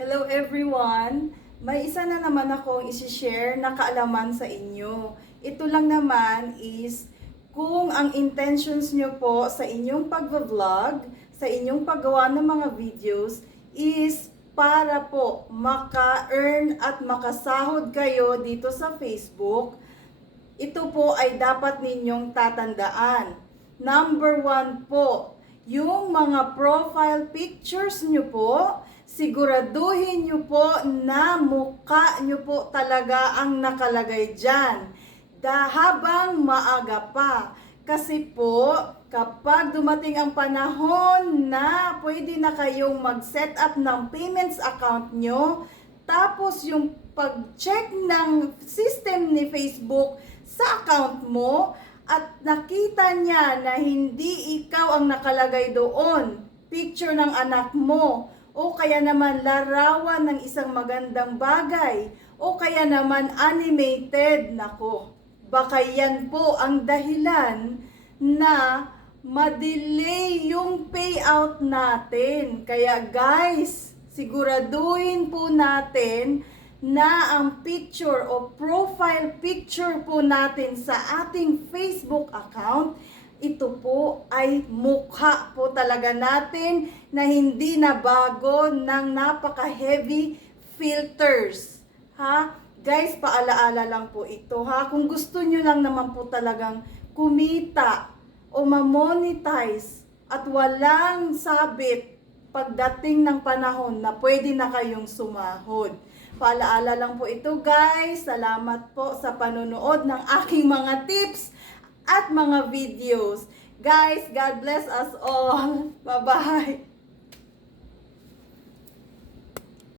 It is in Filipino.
Hello everyone! May isa na naman akong isi-share na kaalaman sa inyo. Ito lang naman is kung ang intentions nyo po sa inyong pag-vlog, sa inyong paggawa ng mga videos is para po maka-earn at makasahod kayo dito sa Facebook, ito po ay dapat ninyong tatandaan. Number 1 po, yung mga profile pictures nyo po, siguraduhin nyo po na mukha nyo po talaga ang nakalagay dyan. Habang maaga pa. Kasi po, kapag dumating ang panahon na pwede na kayong mag-set up ng payments account nyo, tapos yung pag-check ng system ni Facebook sa account mo, at nakita niya na hindi ikaw ang nakalagay doon, picture ng anak mo, o kaya naman larawan ng isang magandang bagay, o kaya naman animated, nako, baka yan po ang dahilan na ma-delay yung payout natin. Kaya guys, siguraduhin po natin na ang picture o profile picture po natin sa ating Facebook account, ito po ay mukha po talaga natin na hindi na bago ng napaka-heavy filters. Ha? Guys, paalaala lang po ito ha. Kung gusto nyo lang naman po talagang kumita o ma-monetize at walang sabit pagdating ng panahon na pwede na kayong sumahod. Paalaala lang po ito guys. Salamat po sa panonood ng aking mga tips at mga videos. Guys, God bless us all. Bye-bye.